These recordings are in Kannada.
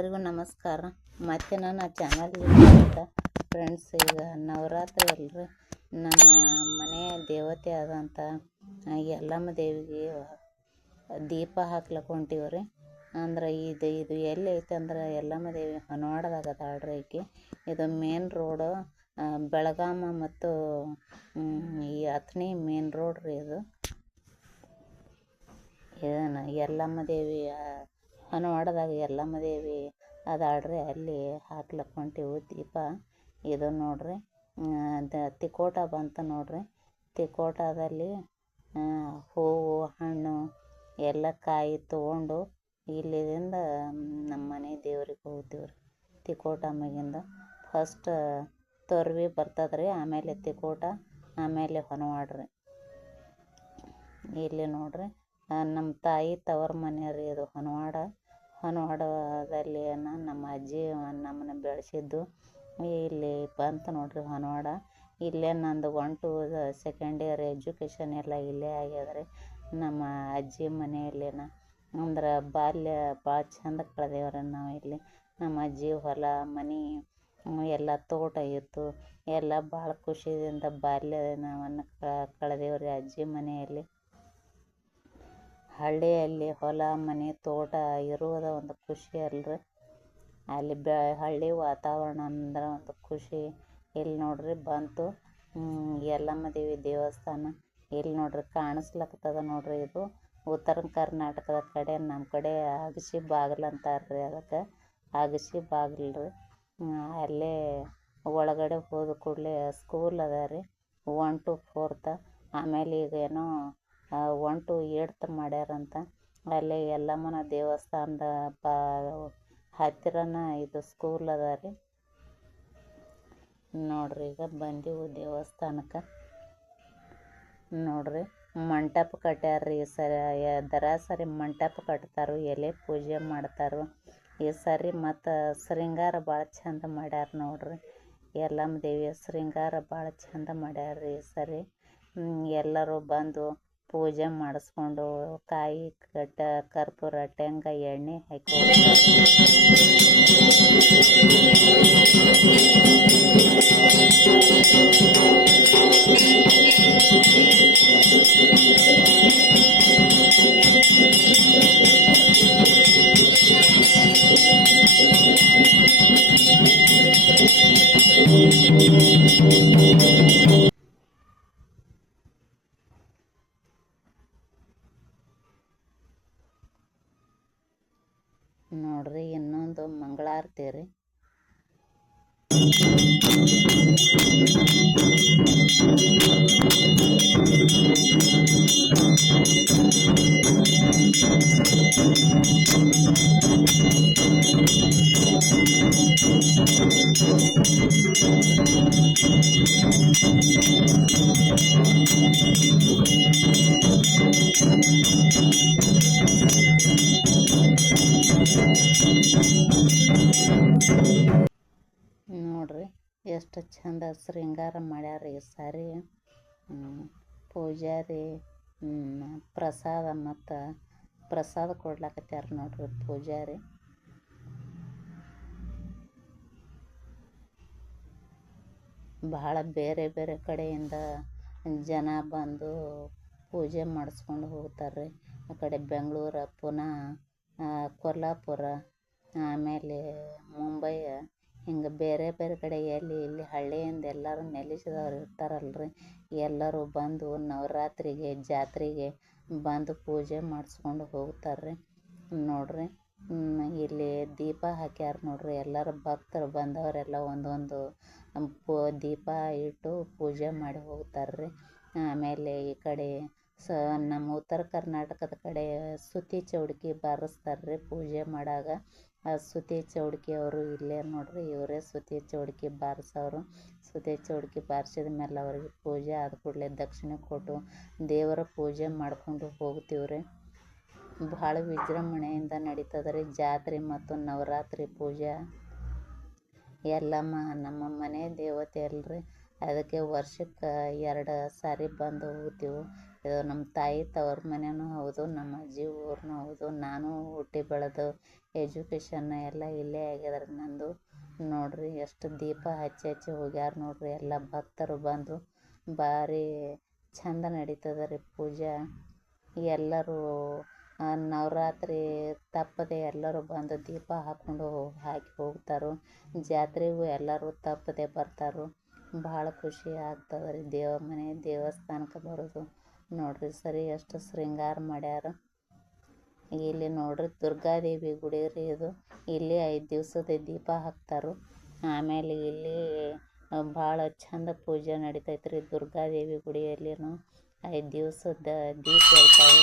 ಎಲ್ಲರಿಗೂ ನಮಸ್ಕಾರ. ಮತ್ತೆ ನಾನು ಆ ಚಾನಲ್ಗೆ ಫ್ರೆಂಡ್ಸ್ ಈಗ ನವರಾತ್ರಿ ಅಲ್ರಿ ನಮ್ಮ ಮನೆಯ ದೇವತೆ ಆದಂಥ ಎಲ್ಲಮ್ಮ ದೇವಿಗೆ ದೀಪ ಹಾಕ್ಲಕ್ಕೆ ಹೊಂಟೀವ್ರಿ ಅಂದ್ರೆ ಇದು ಇದು ಎಲ್ಲಿ ಐತೆ ಅಂದ್ರೆ ಎಲ್ಲಮ್ಮ ದೇವಿ ಹೊನವಾಡದಾಗ ಅದಾಳ್ರಿ ಐಕಿ ಇದು ಮೇನ್ ರೋಡು ಬೆಳಗಾಮ ಮತ್ತು ಈ ಅಥಣಿ ಮೇನ್ ರೋಡ್ ರೀ ಇದು. ಏನು ಎಲ್ಲಮ್ಮ ದೇವಿ ಹೊನವಾಡದಾಗ ಎಲ್ಲಮ್ಮ ದೇವಿ ಅದಾಳ್ರಿ, ಅಲ್ಲಿ ಹಾಕ್ಲಕ್ಕೆ ಹೊಂಟೀವಿ ದೀಪ. ಇದು ನೋಡ್ರಿ ದ ತಿಕೋಟ ಬಂತು ನೋಡ್ರಿ. ತಿಕೋಟದಲ್ಲಿ ಹೂವು, ಹಣ್ಣು ಎಲ್ಲ ಕಾಯಿ ತೊಗೊಂಡು ಇಲ್ಲಿದಿಂದ ನಮ್ಮ ಮನೆ ದೇವ್ರಿಗೆ ಹೋಗ್ತೀವಿ ರೀ ತಿಕೋಟ ಮ್ಯಾಗಿಂದ ಫಸ್ಟ್ ತೊರ್ವಿ ಬರ್ತದೆ ರೀ ಆಮೇಲೆ ತಿಕೋಟ, ಆಮೇಲೆ ಹೊನವಾಡ್ರಿ ಇಲ್ಲಿ ನೋಡ್ರಿ ನಮ್ಮ ತಾಯಿ ತವರು ಮನೆ ರೀ ಇದು ಹೊನವಾಡ. ಹೊನ್ವಾಡದಲ್ಲಿ ನಮ್ಮ ಅಜ್ಜಿ ನಮ್ಮನ್ನು ಬೆಳೆಸಿದ್ದು. ಇಲ್ಲಿ ಬಂತು ನೋಡಿರಿ ಹೊನವಾಡ. ಇಲ್ಲೇ ನಂದು one to second year education ಎಲ್ಲ ಇಲ್ಲೇ ಆಗ್ಯದ ರೀ ನಮ್ಮ ಅಜ್ಜಿ ಮನೆಯಲ್ಲೇನ ಅಂದ್ರೆ ಬಾಲ್ಯ ಭಾಳ ಚಂದ ಕಳೆದೇವ್ರಿ ನಾವು ಇಲ್ಲಿ. ನಮ್ಮ ಅಜ್ಜಿ ಹೊಲ, ಮನೆ ಎಲ್ಲ ತೋಟ ಇತ್ತು. ಎಲ್ಲ ಭಾಳ ಖುಷಿಯಿಂದ ಬಾಲ್ಯ ದಿನವನ್ನು ಕಳೆದೇವ್ರಿ ಅಜ್ಜಿ ಮನೆಯಲ್ಲಿ. ಹಳ್ಳಿಯಲ್ಲಿ ಹೊಲ, ಮನೆ, ತೋಟ ಇರುವುದ ಒಂದು ಖುಷಿ ಅಲ್ರಿ. ಅಲ್ಲಿ ಬೆ, ಹಳ್ಳಿ ವಾತಾವರಣ ಅಂದ್ರೆ ಒಂದು ಖುಷಿ ಇಲ್ಲಿ ನೋಡ್ರಿ ಬಂತು. ಎಲ್ಲಮ್ಮ ದೇವಿ ದೇವಸ್ಥಾನ ಇಲ್ಲಿ ನೋಡ್ರಿ ಕಾಣಿಸ್ಲಕತ್ತದ ನೋಡ್ರಿ ಇದು. ಉತ್ತರ ಕರ್ನಾಟಕದ ಕಡೆ, ನಮ್ಮ ಕಡೆ ಅಗಸಿ ಬಾಗಿಲು ಅಂತಾರೆ ರೀ ಅದಕ್ಕೆ. ಅಗಸಿ ಬಾಗಿಲು ರೀ ಅಲ್ಲೇ ಒಳಗಡೆ ಹೋದ ಕೂಡಲೇ ಸ್ಕೂಲ್ ಅದ ರೀ. ಒನ್ ಟು ಫೋರ್ತ ಆಮೇಲೆ ಈಗ ಏನೋ ಒನ್ ಟು ಮಾಡ್ಯಾರಂತ. ಅಲ್ಲಿ ಯಲ್ಲಮ್ಮನ ದೇವಸ್ಥಾನದ ಬಾ, ಹತ್ತಿರನ ಇದು ಸ್ಕೂಲ್ ಅದ ರೀ. ನೋಡ್ರಿ ಈಗ ಬಂದಿವು ದೇವಸ್ಥಾನಕ್ಕೆ. ನೋಡ್ರಿ ಮಂಟಪ ಕಟ್ಯಾರ ರೀ ಸರಿ ದರ ಸರಿ ಮಂಟಪ ಕಟ್ತಾರು, ಎಲೆ ಪೂಜೆ ಮಾಡ್ತಾರೋ. ಈ ಸರಿ ಮತ್ತು ಶೃಂಗಾರ ಭಾಳ ಚಂದ ಮಾಡ್ಯಾರ ನೋಡ್ರಿ. ಯಲ್ಲಮ್ಮ ದೇವಿಯ ಶೃಂಗಾರ ಭಾಳ ಚಂದ ಮಾಡ್ಯಾರ ರೀ ಈ ಸರಿ. ಎಲ್ಲರೂ ಬಂದು ಪೂಜೆ ಮಾಡಿಸ್ಕೊಂಡು ಕಾಯಿ ಕಟ್ಟ ಕರ್ಪೂರ ಟೆಂಗಾಯಿ ಎಣ್ಣೆ ಹಾಕಿ ನೋಡ್ರಿ ಇನ್ನೊಂದು ಮಂಗಳಾರತಿ ರೀ ನೋಡ್ರಿ, ಎಷ್ಟು ಚಂದ ಶೃಂಗಾರ ಮಾಡ್ಯಾರ ಈ ಸಾರಿ. ಪೂಜಾರಿ ಪ್ರಸಾದ ಮತ್ತು ಪ್ರಸಾದ ಕೊಡ್ಲಾಕತ್ಯಾರ ನೋಡ್ರಿ ಪೂಜಾರಿ. ಭಾಳ ಬೇರೆ ಬೇರೆ ಕಡೆಯಿಂದ ಜನ ಬಂದು ಪೂಜೆ ಮಾಡಿಸ್ಕೊಂಡು ಹೋಗ್ತಾರೆ ಆ ಕಡೆ ಬೆಂಗಳೂರು ಪುನಃ ಕೊಲ್ಲಾಪುರ ಆಮೇಲೆ ಮುಂಬೈ, ಹಿಂಗೆ ಬೇರೆ ಬೇರೆ ಕಡೆ ಎಲ್ಲಿ ಇಲ್ಲಿ ಹಳ್ಳಿಯಿಂದ ಎಲ್ಲರೂ ನೆಲೆಸಿದವ್ರು ಇರ್ತಾರಲ್ರಿ. ಎಲ್ಲರೂ ಬಂದು ನವರಾತ್ರಿಗೆ, ಜಾತ್ರೆಗೆ ಬಂದು ಪೂಜೆ ಮಾಡಿಸ್ಕೊಂಡು ಹೋಗ್ತಾರೆ ನೋಡ್ರಿ ಇಲ್ಲಿ ದೀಪ ಹಾಕ್ಯಾರ ನೋಡ್ರಿ. ಎಲ್ಲರೂ ಭಕ್ತರು ಬಂದವರೆಲ್ಲ ಒಂದೊಂದು ಪೂ, ದೀಪ ಇಟ್ಟು ಪೂಜೆ ಮಾಡಿ ಹೋಗ್ತಾರೆ ರೀ ಆಮೇಲೆ ಈ ಕಡೆ ಸ, ನಮ್ಮ ಉತ್ತರ ಕರ್ನಾಟಕದ ಕಡೆ ಸುತ್ತಿ ಚೌಡ್ಕಿ ಬಾರಿಸ್ತಾರೆ ರೀ ಪೂಜೆ ಮಾಡಾಗ. ಆ ಸುತ್ತಿ ಚೌಡ್ಕಿ ಅವರು ಇಲ್ಲೇ ನೋಡ್ರಿ, ಇವರೇ ಸುತಿ ಚೌಡ್ಕಿ ಬಾರಿಸೋರು ಸುತಿ ಚೌಡ್ಕಿ ಬಾರಿಸಿದ ಮೇಲೆ ಅವ್ರಿಗೆ ಪೂಜೆ ಆದ ಕೂಡಲೇ ದಕ್ಷಿಣೆ ಕೊಟ್ಟು ದೇವರ ಪೂಜೆ ಮಾಡಿಕೊಂಡು ಹೋಗ್ತೀವಿ ರೀ ಭಾಳ ವಿಜೃಂಭಣೆಯಿಂದ ನಡೀತದೆ ರೀ ಜಾತ್ರೆ ಮತ್ತು ನವರಾತ್ರಿ ಪೂಜೆ. ಯಲ್ಲಮ್ಮ ನಮ್ಮ ಮನೆ ದೇವತೆ ಅಲ್ರಿ. ಅದಕ್ಕೆ ವರ್ಷಕ್ಕೆ ಎರಡು ಸಾರಿ ಬಂದು ಹೋಗ್ತೀವಿ. ಇದು ನಮ್ಮ ತಾಯಿ ತವ್ರ ಮನೆಯೂ ಹೌದು, ನಮ್ಮ ಅಜ್ಜಿ ಊರೂ ಹೌದು, ನಾನು ಹುಟ್ಟಿ ಬೆಳೆದು ಎಜುಕೇಷನ್ ಎಲ್ಲ ಇಲ್ಲೇ ಆಗ್ಯದ ರೀ ನಂದು. ನೋಡಿರಿ ಎಷ್ಟು ದೀಪ ಹಚ್ಚಿ ಹಚ್ಚಿ ಹೋಗ್ಯಾರ ನೋಡಿರಿ, ಎಲ್ಲ ಭಕ್ತರು ಬಂದು ಭಾರಿ ಚಂದ ನಡೀತದೆ ರೀ ಪೂಜೆ. ಎಲ್ಲರೂ ನವರಾತ್ರಿ ತಪ್ಪದೆ ಎಲ್ಲರೂ ಬಂದು ದೀಪ ಹಾಕ್ಕೊಂಡು ಹಾಕಿ ಹೋಗ್ತಾರೆ. ಜಾತ್ರೆಗೂ ಎಲ್ಲರೂ ತಪ್ಪದೆ ಬರ್ತಾರೆ. ಭಾಳ ಖುಷಿ ಆಗ್ತದೆ ರೀ ದೇವ್ರ ಮನೆ ದೇವಸ್ಥಾನಕ್ಕೆ ಬರೋದು. ನೋಡಿರಿ ಸರಿ ಎಷ್ಟು ಶೃಂಗಾರ ಮಾಡ್ಯಾರ. ಇಲ್ಲಿ ನೋಡ್ರಿ ದುರ್ಗಾದೇವಿ ಗುಡಿ ರೀ ಇದು. ಇಲ್ಲಿ ಐದು ದಿವಸದ ದೀಪ ಹಾಕ್ತಾರು. ಆಮೇಲೆ ಇಲ್ಲಿ ಭಾಳ ಚಂದ ಪೂಜೆ ನಡಿತೈತೆ ರೀ ದುರ್ಗಾದೇವಿ ಗುಡಿಯಲ್ಲಿನೂ. ಐದು ದಿವಸದ ದೀಪ ಇರ್ತಾವೆ.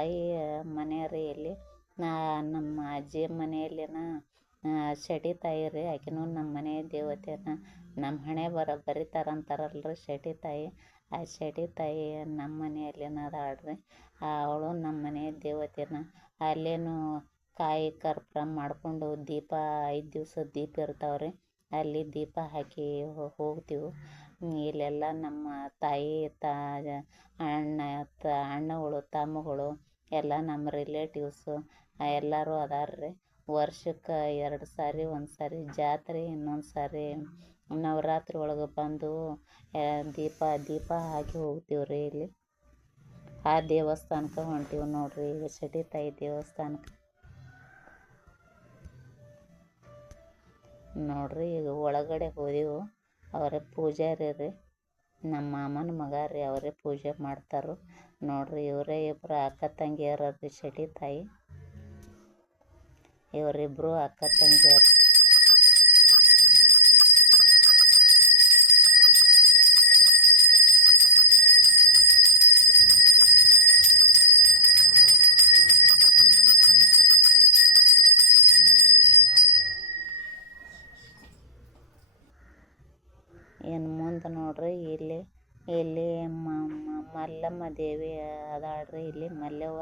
ತಾಯಿ ಮನೆ ರೀ ಇಲ್ಲಿ ನಮ್ಮ ಅಜ್ಜಿ ಮನೆಯಲ್ಲಿನ ಶೆಟಿ ತಾಯಿ ರೀ. ಆಕೆನೂ ನಮ್ಮ ಮನೆ ದೇವತೆನ ನಮ್ಮ ಹಣೆ ಬರ, ಬರೀತಾರಂತಾರಲ್ರಿ ರೀ ತಾಯಿ. ಆ ಶೆಟಿ ತಾಯಿ ನಮ್ಮ ಮನೆಯಲ್ಲಿನ ಅದಾಳ್ರಿ ಅವಳು ನಮ್ಮ ಮನೆ ದೇವತೆನ ಅಲ್ಲೇನು ಕಾಯಿ ಕರ್ಪೂರ ಮಾಡಿಕೊಂಡು ದೀಪ, ಐದು ದಿವಸ ದೀಪ ಇರ್ತಾವೆ ರೀ ಅಲ್ಲಿ ದೀಪ ಹಾಕಿ ಹೋಗ್ತೀವಿ. ಇಲ್ಲೆಲ್ಲ ನಮ್ಮ ತಾಯಿ, ತಾ, ಅಣ್ಣ, ತ, ಅಣ್ಣಗಳು, ತಮ್ಮಗಳು ಎಲ್ಲ ನಮ್ಮ ರಿಲೇಟಿವ್ಸು ಎಲ್ಲರೂ ಅದಾರ ರೀ. ವರ್ಷಕ್ಕೆ ಎರಡು ಸಾರಿ, ಒಂದು ಸಾರಿ ಜಾತ್ರೆ, ಇನ್ನೊಂದು ಸಾರಿ ನವರಾತ್ರಿ ಒಳಗೆ ಬಂದು ದೀಪ ದೀಪ ಹಾಕಿ ಹೋಗ್ತೀವಿ ರೀ ಇಲ್ಲಿ. ಆ ದೇವಸ್ಥಾನಕ್ಕೆ ಹೊಂಟೀವಿ ನೋಡಿರಿ ಶೆಟಿ ತಾಯಿ ದೇವಸ್ಥಾನಕ್ಕೆ. ನೋಡಿರಿ ಈಗ ಒಳಗಡೆ ಹೋದೆವು, ಅವರೇ ಪೂಜಾರಿ ರೀ ನಮ್ಮ ಮಾಮನ ಮಗ ರೀ, ಅವರೇ ಪೂಜೆ ಮಾಡ್ತಾರೆ. ನೋಡಿರಿ ಇವರೇ ಇಬ್ಬರು ಅಕ್ಕ ತಂಗಿಯರ ಶೆಟ್ಟಿ ಶೆಟಿ ತಾಯಿ. ಇವರಿಬ್ಬರು ಅಕ್ಕ ತಂಗಿಯರು. ಏನು ಮುಂದೆ ನೋಡ್ರಿ ಇಲ್ಲಿ ಇಲ್ಲಿ ಮಲ್ಲಮ್ಮ ದೇವಿ ಅದಾಳ ರೀ ಇಲ್ಲಿ ಮಲ್ಲವ್ವ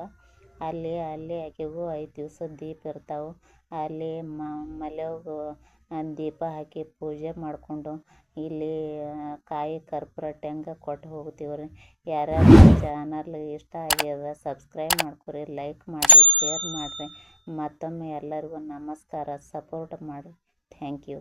ಅಲ್ಲಿ ಅಲ್ಲಿ ಆಕೆಗೂ ಐದು ದಿವಸ ದೀಪ ಇರ್ತಾವೆ. ಅಲ್ಲಿ ಮಲ್ಯವ್ಗೂ ದೀಪ ಹಾಕಿ ಪೂಜೆ ಮಾಡಿಕೊಂಡು ಇಲ್ಲಿ ಕಾಯಿ ಕರ್ಪೂರ ಟೆಂಗ ಕೊಟ್ಟು ಹೋಗ್ತೀವಿ ರೀ ಯಾರ್ಯಾರು ಚಾನಲ್ ಇಷ್ಟ ಆಗ್ಯದ ಸಬ್ಸ್ಕ್ರೈಬ್ ಮಾಡ್ಕೊರಿ ಲೈಕ್ ಮಾಡಿರಿ ಶೇರ್ ಮಾಡಿರಿ. ಮತ್ತೊಮ್ಮೆ ಎಲ್ಲರಿಗೂ ನಮಸ್ಕಾರ ಸಪೋರ್ಟ್ ಮಾಡಿರಿ. Thank you